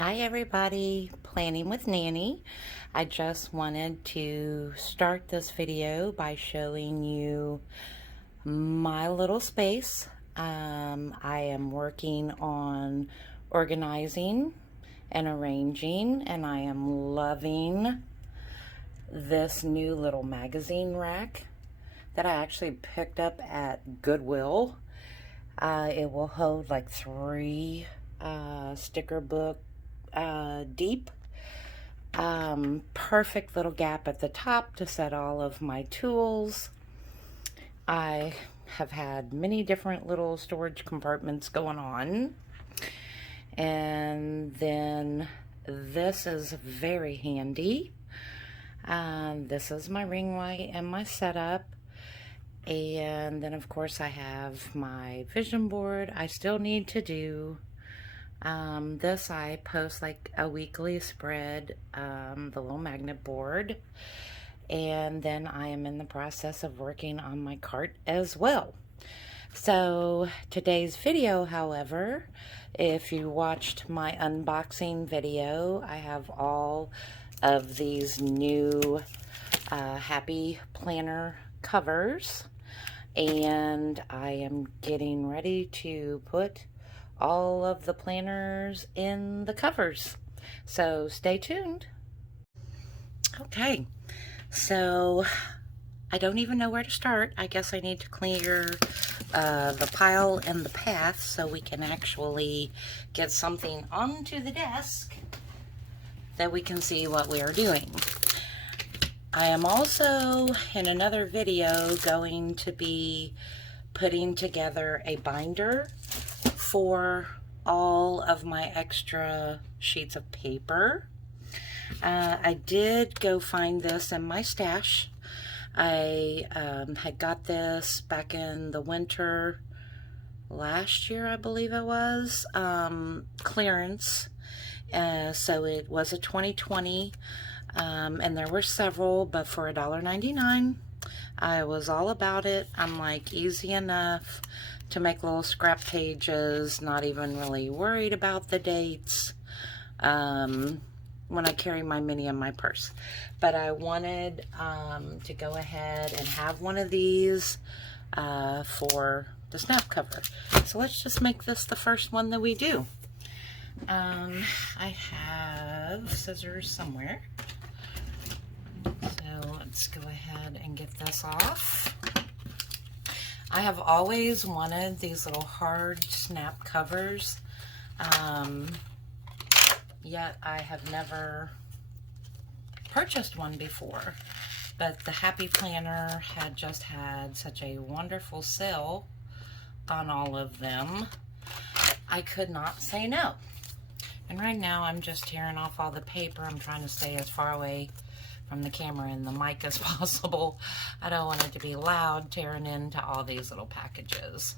Hi everybody, Planning with Nanny. I just wanted to start this video by showing you my little space. I am working on organizing and arranging, and I am loving this new little magazine rack that I actually picked up at Goodwill. It will hold like 3 sticker book deep. Perfect little gap at the top to set all of my tools. I have had many different little storage compartments going on. And then this is very handy. This is my ring light and my setup. And then of course I have my vision board. I still need to do this. I post like a weekly spread, the little magnet board, and then I am in the process of working on my cart as well. So today's video, however, if you watched my unboxing video, I have all of these new Happy Planner covers, and I am getting ready to put all of the planners in the covers. So stay tuned. Okay, so I don't even know where to start. I guess I need to clear the pile and the path so we can actually get something onto the desk that we can see what we are doing. I am also in another video going to be putting together a binder for all of my extra sheets of paper. I did go find this in my stash. I had got this back in the winter last year, I believe it was, clearance. So it was a 2020, and there were several, but for $1.99, I was all about it. I'm like, easy enough to make little scrap pages, not even really worried about the dates when I carry my mini in my purse. But I wanted to go ahead and have one of these for the snap cover. So let's just make this the first one that we do. I have scissors somewhere. So let's go ahead and get this off. I have always wanted these little hard snap covers, yet I have never purchased one before. But the Happy Planner had just had such a wonderful sale on all of them, I could not say no. And right now I'm just tearing off all the paper. I'm trying to stay as far away from the camera and the mic as possible. I don't want it to be loud tearing into all these little packages.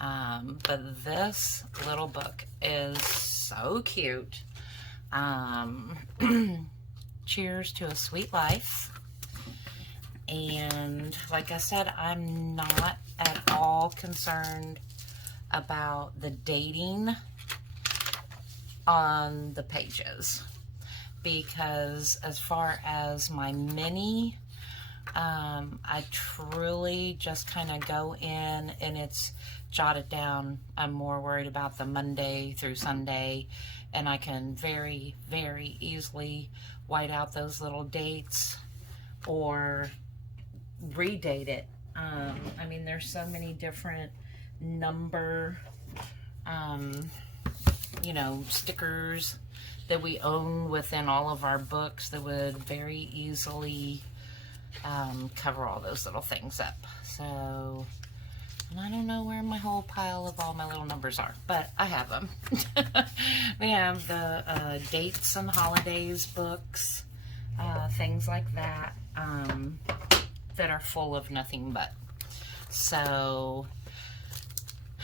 But this little book is so cute. Cheers to a sweet life. And like I said, I'm not at all concerned about the dating on the pages, because as far as my mini, I truly just kind of go in and it's jotted down. I'm more worried about the Monday through Sunday, and I can very, very easily white out those little dates or redate it. I mean, there's so many different number, you know, stickers that we own within all of our books that would very easily cover all those little things up. So, and I don't know where my whole pile of all my little numbers are, but I have them. We have the dates and holidays books, things like that, that are full of nothing but. So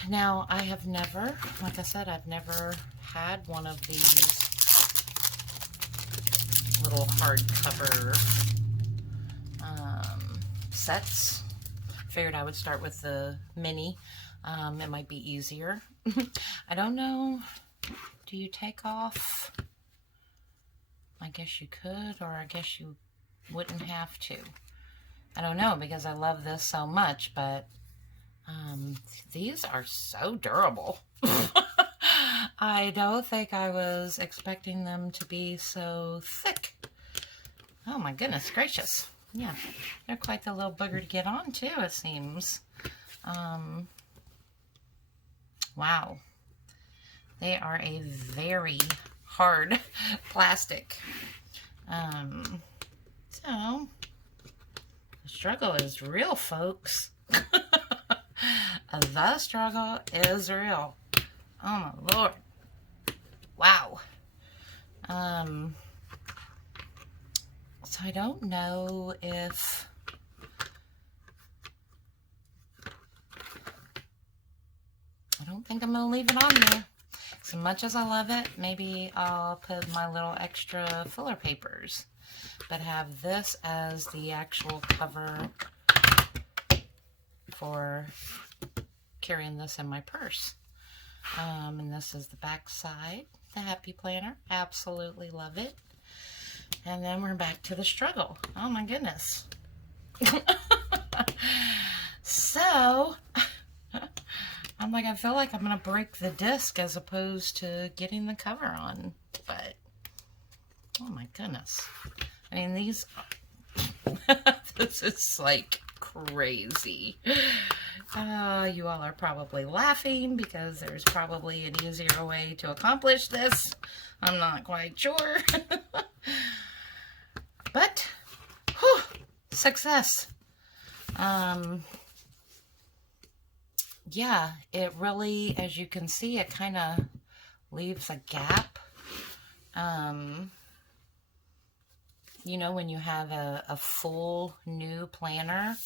now I have never, like I said, I've never had one of these little hardcover sets. Figured I would start with the mini. It might be easier. I don't know do you take off? I guess you could, or I guess you wouldn't have to. I don't know, because I love this so much, but these are so durable. I don't think I was expecting them to be so thick. Oh my goodness gracious. Yeah, they're quite the little booger to get on too, it seems. Wow. They are a very hard plastic. So, the struggle is real, folks. The struggle is real. Oh my Lord. Wow. So I don't know if I don't think I'm gonna leave it on there. As much as I love it, maybe I'll put my little extra filler papers, but have this as the actual cover for carrying this in my purse. And this is the back side, the Happy Planner. Absolutely love it. And then we're back to the struggle. Oh my goodness. So, I'm like, I feel like I'm going to break the disc as opposed to getting the cover on. But, oh my goodness. I mean, these, this is like crazy. You all are probably laughing because there's probably an easier way to accomplish this. I'm not quite sure. But, whew, success. Yeah, it really, as you can see, it kind of leaves a gap. You know, when you have a full new planner,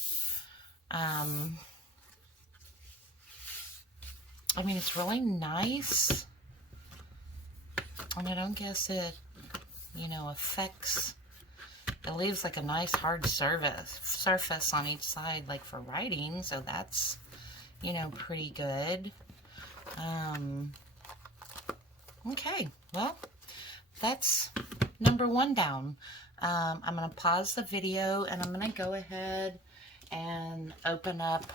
I mean, it's really nice. And I don't guess it, you know, affects, it leaves like a nice hard surface on each side, like for writing. So that's, you know, pretty good. Okay, well, that's number one down. I'm going to pause the video and I'm going to go ahead and open up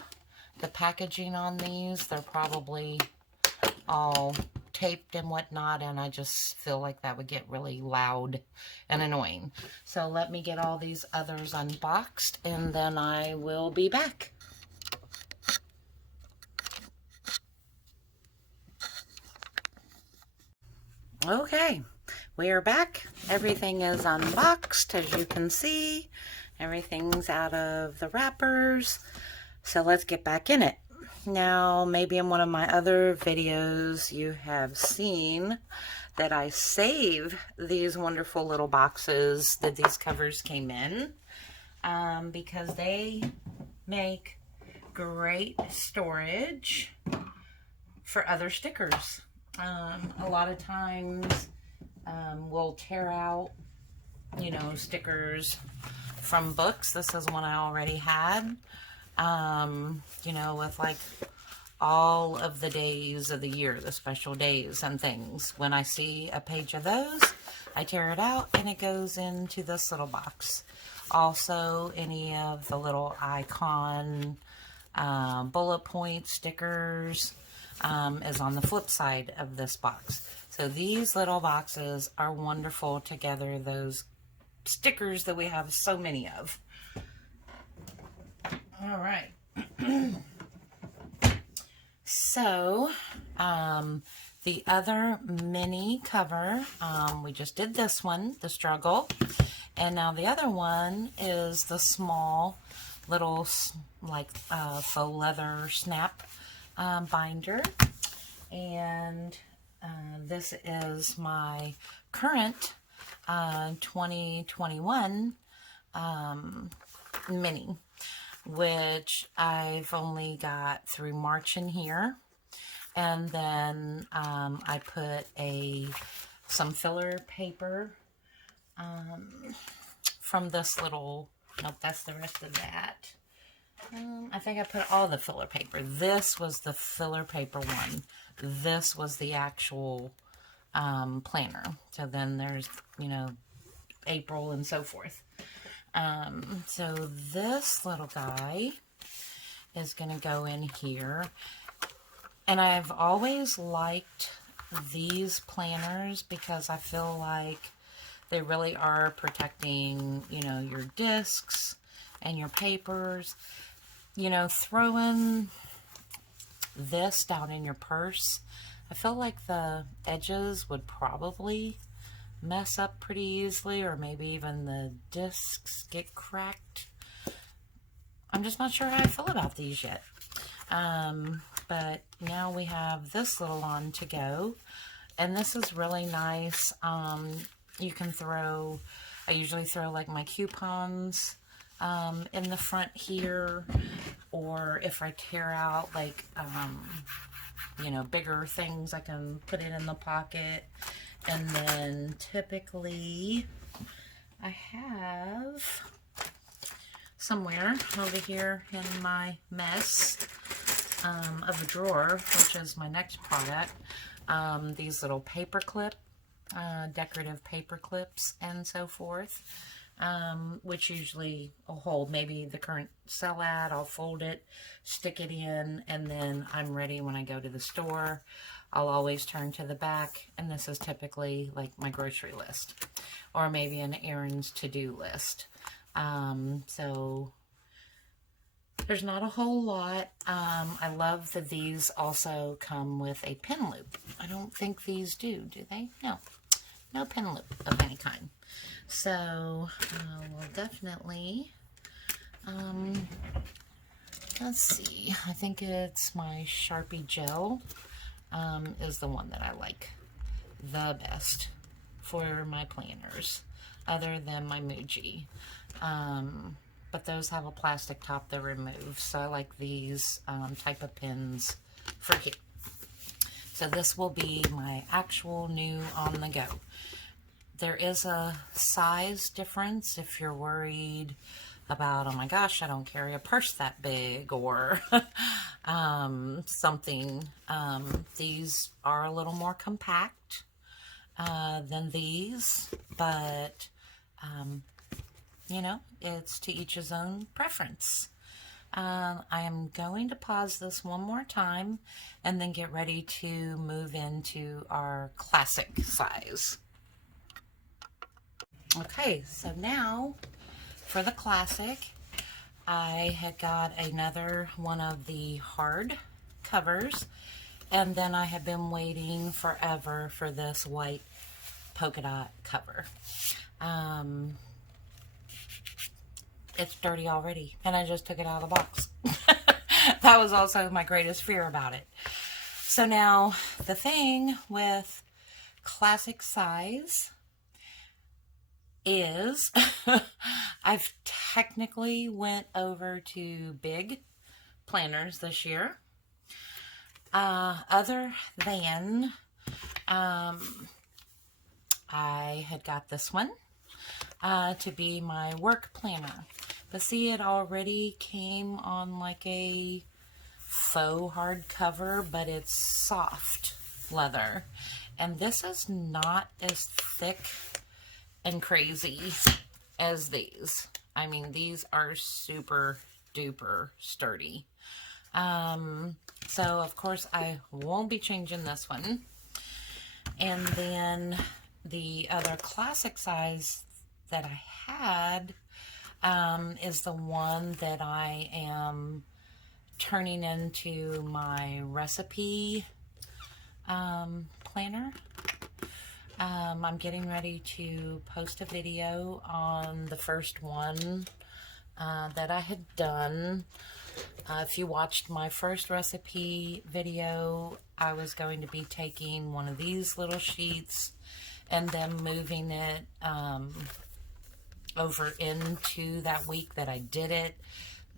the packaging on these. They're probably all taped and whatnot, and I just feel like that would get really loud and annoying. So let me get all these others unboxed and then I will be back. Okay, we are back. Everything is unboxed, as you can see. Everything's out of the wrappers. So let's get back in it. Now, maybe in one of my other videos you have seen that I save these wonderful little boxes that these covers came in because they make great storage for other stickers. A lot of times we'll tear out, you know, stickers from books. This is one I already had, you know, with like all of the days of the year, the special days and things. When I see a page of those, I tear it out and it goes into this little box. Also, any of the little icon bullet point stickers is on the flip side of this box. So these little boxes are wonderful to gather those stickers that we have so many of. All right. So, the other mini cover, we just did this one, the struggle, and now the other one is the small little like faux leather snap binder, and this is my current 2021 mini, which I've only got through March in here. And then I put some filler paper from this little, nope, that's the rest of that. I think I put all the filler paper. This was the filler paper one. This was the actual planner. So then there's, you know, April and so forth. So this little guy is going to go in here. And I've always liked these planners because I feel like they really are protecting, you know, your discs and your papers. You know, throwing this down in your purse, I feel like the edges would probably mess up pretty easily, or maybe even the discs get cracked. I'm just not sure how I feel about these yet. But now we have this little one to go, and this is really nice. You can throw, I usually throw like my coupons in the front here, or if I tear out like, you know, bigger things, I can put it in the pocket. And then typically I have somewhere over here in my mess of a drawer, which is my next product, these little paper clip, decorative paper clips and so forth, which usually will hold maybe the current sell ad. I'll fold it, stick it in, and then I'm ready when I go to the store. I'll always turn to the back, and this is typically like my grocery list or maybe an errands to-do list. So there's not a whole lot. I love that these also come with a pin loop. I don't think these do they? No. No pin loop of any kind. So we'll definitely, let's see, I think it's my Sharpie gel is the one that I like the best for my planners, other than my Muji. But those have a plastic top that removes, so I like these type of pins for here. So this will be my actual new on the go. There is a size difference if you're worried about, oh my gosh, I don't carry a purse that big, or something. These are a little more compact than these, but you know, it's to each his own preference. I am going to pause this one more time and then get ready to move into our classic size. Okay, so now for the classic, I had got another one of the hard covers, and then I have been waiting forever for this white polka dot cover. It's dirty already, and I just took it out of the box. That was also my greatest fear about it. So now the thing with classic size is I've technically went over to big planners this year. Other than I had got this one to be my work planner. But see, it already came on like a faux hardcover, but it's soft leather. And this is not as thick and crazy as these. I mean, these are super duper sturdy. So of course I won't be changing this one. And then the other classic size that I had is the one that I am turning into my recipe planner. I'm getting ready to post a video on the first one that I had done. If you watched my first recipe video, I was going to be taking one of these little sheets and then moving it over into that week that I did it.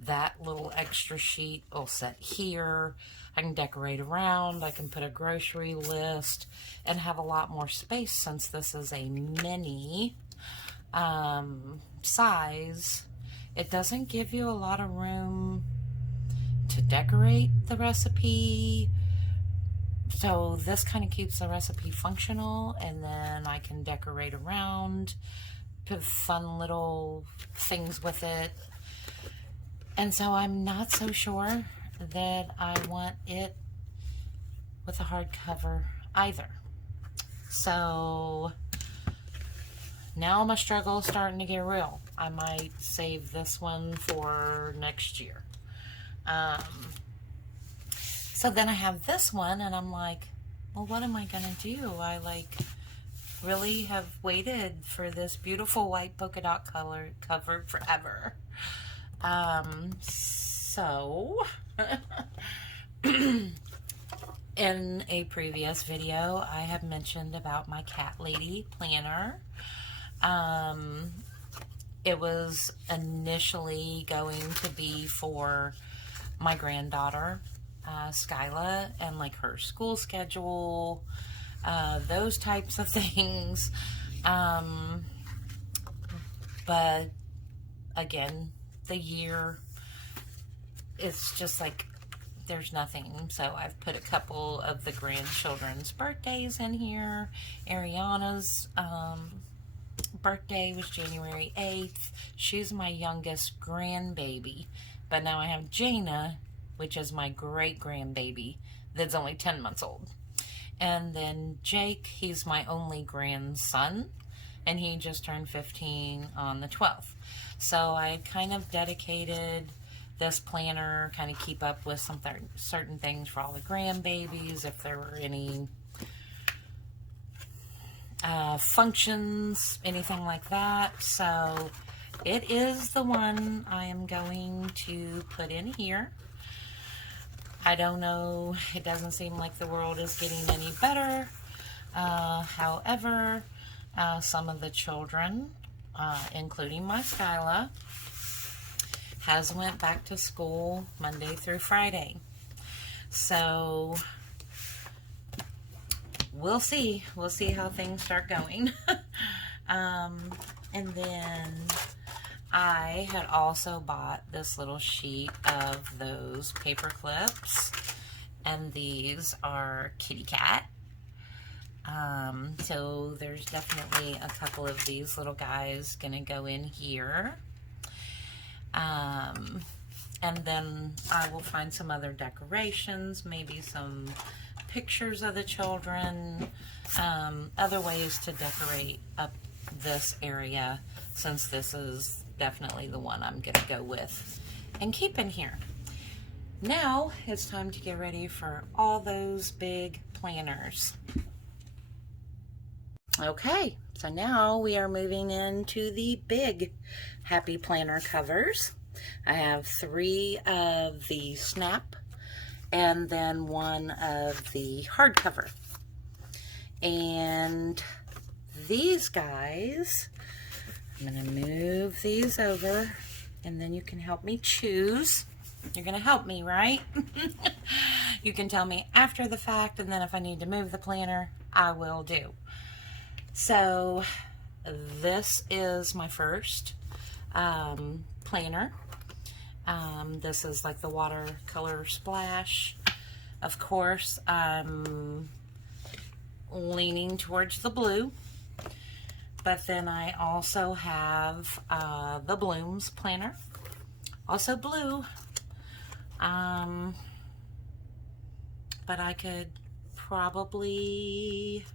That little extra sheet will sit here. I can decorate around. I can put a grocery list and have a lot more space since this is a mini size. It doesn't give you a lot of room to decorate the recipe, So this kind of keeps the recipe functional, and then I can decorate around, put fun little things with it. And so I'm not so sure that I want it with a hardcover either. So now my struggle is starting to get real. I might save this one for next year. So then I have this one, and I'm like, well, what am I gonna do? I really have waited for this beautiful white polka dot color cover forever. So in a previous video, I have mentioned about my cat lady planner. It was initially going to be for my granddaughter, Skyla, and like her school schedule, those types of things. But again, the year, it's just like there's nothing. So I've put a couple of the grandchildren's birthdays in here. Ariana's birthday was January 8th. She's my youngest grandbaby. But now I have Jaina, which is my great grandbaby, that's only 10 months old. And then Jake, he's my only grandson, and he just turned 15 on the 12th. So I kind of dedicated this planner, kind of keep up with some certain things for all the grandbabies, if there were any functions, anything like that. So it is the one I am going to put in here. I don't know, it doesn't seem like the world is getting any better. However, some of the children, including my Skyla, has went back to school Monday through Friday. So we'll see. We'll see how things start going. And then I had also bought this little sheet of those paper clips, and these are kitty cat. So there's definitely a couple of these little guys gonna go in here. And then I will find some other decorations, maybe some pictures of the children, other ways to decorate up this area, since this is definitely the one I'm gonna go with and keep in here. Now it's time to get ready for all those big planners. Okay, so now we are moving into the big Happy Planner covers. I have 3 of the snap and then 1 of the hardcover. And these guys, I'm gonna move these over, and then you can help me choose. You're gonna help me, right? You can tell me after the fact, and then if I need to move the planner, I will do. So this is my first planner. This is like the watercolor splash. Of course, I'm leaning towards the blue, but then I also have the Blooms planner, also blue. But I could probably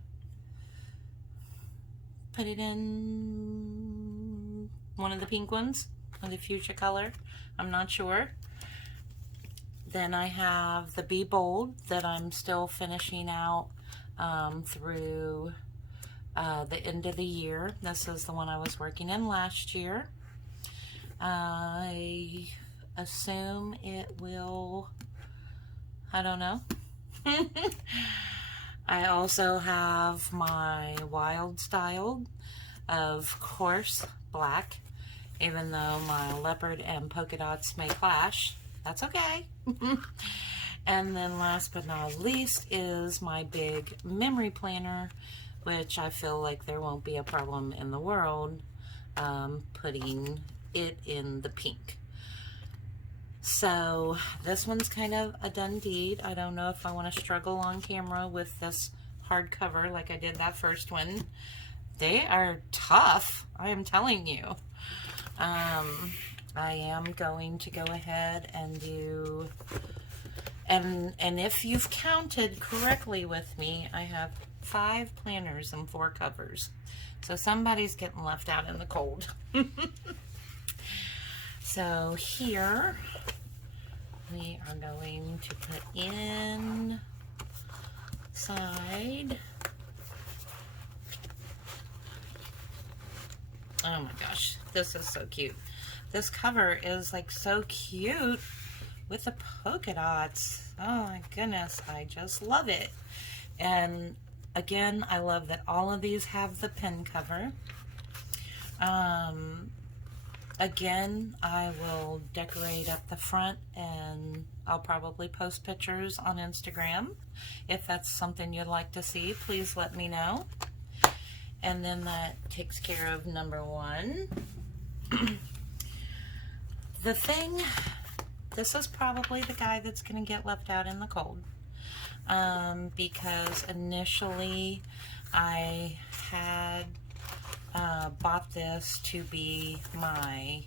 put it in one of the pink ones, or the fuchsia color. I'm not sure. Then I have the Be Bold that I'm still finishing out through the end of the year. This is the one I was working in last year. I assume it will, I don't know. I also have my Wild Styled, of course, black, even though my leopard and polka dots may clash. That's okay. And then last but not least is my big memory planner, which I feel like there won't be a problem in the world putting it in the pink. So this one's kind of a done deed. I don't know if I want to struggle on camera with this hardcover like I did that first one. They are tough, I am telling you. I am going to go ahead and do, and if you've counted correctly with me, I have 5 planners and 4 covers. So somebody's getting left out in the cold. So here we are going to put inside. Oh my gosh, this is so cute. This cover is like so cute with the polka dots. Oh my goodness, I just love it. And again, I love that all of these have the pin cover. Again, I will decorate up the front, and I'll probably post pictures on Instagram. If that's something you'd like to see, please let me know. And then that takes care of number 1. The thing, this is probably the guy that's going to get left out in the cold. Because initially I had bought this to be my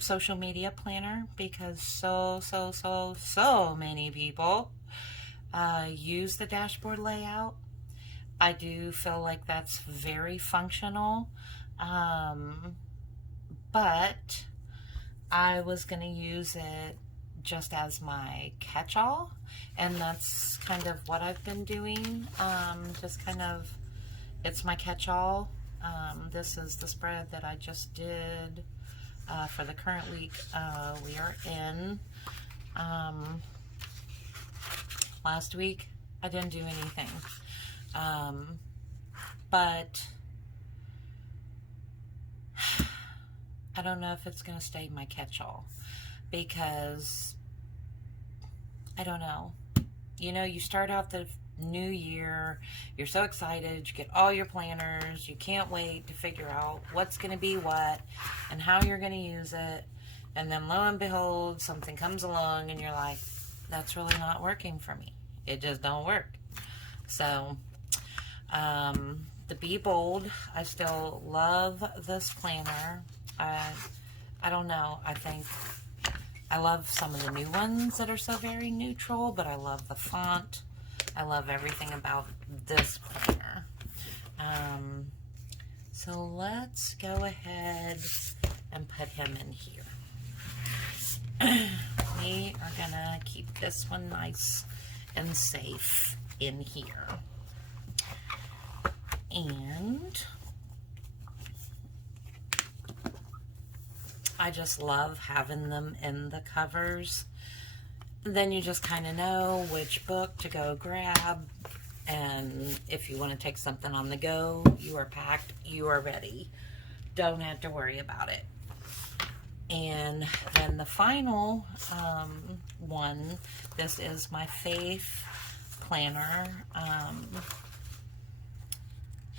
social media planner, because so many people use the dashboard layout. I do feel like that's very functional, but I was going to use it just as my catch-all, and that's kind of what I've been doing. Just kind of, it's my catch-all. This is the spread that I just did for the current week we are in. Last week I didn't do anything, but I don't know if it's going to stay my catch-all, because I don't know. You know, you start out the new year, you're so excited, you get all your planners, you can't wait to figure out what's going to be what and how you're going to use it, and then lo and behold, something comes along and you're like, that's really not working for me. It just don't work. So the Be Bold, I still love this planner. I don't know, I think I love some of the new ones that are so very neutral, but I love the font. I love everything about this planner. So let's go ahead and put him in here. We are gonna keep this one nice and safe in here. And I just love having them in the covers. Then you just kind of know which book to go grab, and if you want to take something on the go, you are packed, you are ready. Don't have to worry about it. And then the final one, this is my Faith planner,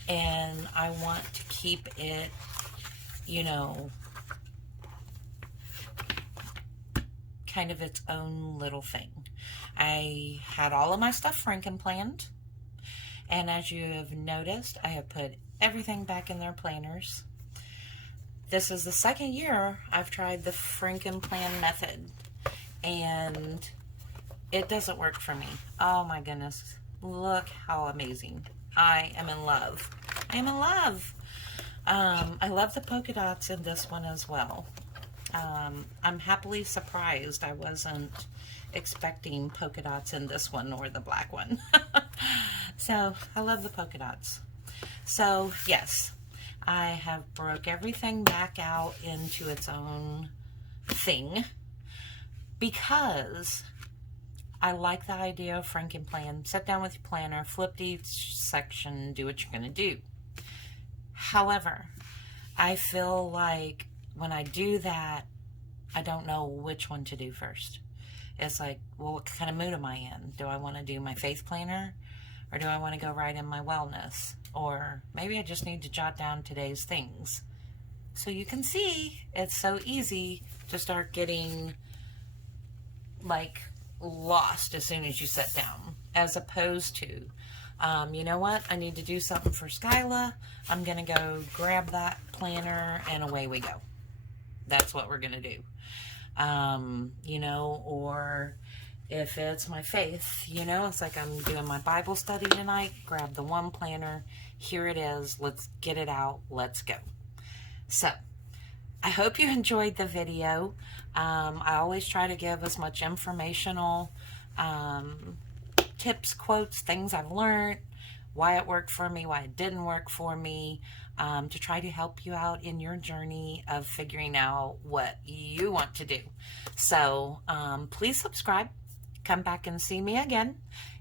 and I want to keep it, you know, kind of its own little thing. I had all of my stuff Franken planned, and as you have noticed, I have put everything back in their planners. This is the second year I've tried the Franken plan method, and it doesn't work for me. Oh my goodness, look how amazing. I am in love. I am in love. I love the polka dots in this one as well. I'm happily surprised. I wasn't expecting polka dots in this one or the black one. So I love the polka dots. So yes, I have broke everything back out into its own thing, because I like the idea of Franken plan. Sit down with your planner, flip each section, do what you're going to do. However, I feel like when I do that, I don't know which one to do first. It's like, well, what kind of mood am I in? Do I want to do my Faith planner, or do I want to go right in my wellness? Or maybe I just need to jot down today's things. So you can see it's so easy to start getting like lost as soon as you sit down, as opposed to, you know what, I need to do something for Skyla. I'm going to go grab that planner and away we go. That's what we're going to do. You know, or if it's my faith, you know, it's like I'm doing my Bible study tonight, grab the one planner, here it is, let's get it out, let's go. So, I hope you enjoyed the video. I always try to give as much informational tips, quotes, things I've learned, why it worked for me, why it didn't work for me, to try to help you out in your journey of figuring out what you want to do. So please subscribe. Come back and see me again.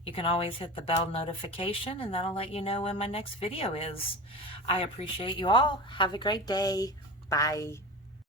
You can always hit the bell notification and that'll let you know when my next video is. I appreciate you all. Have a great day. Bye.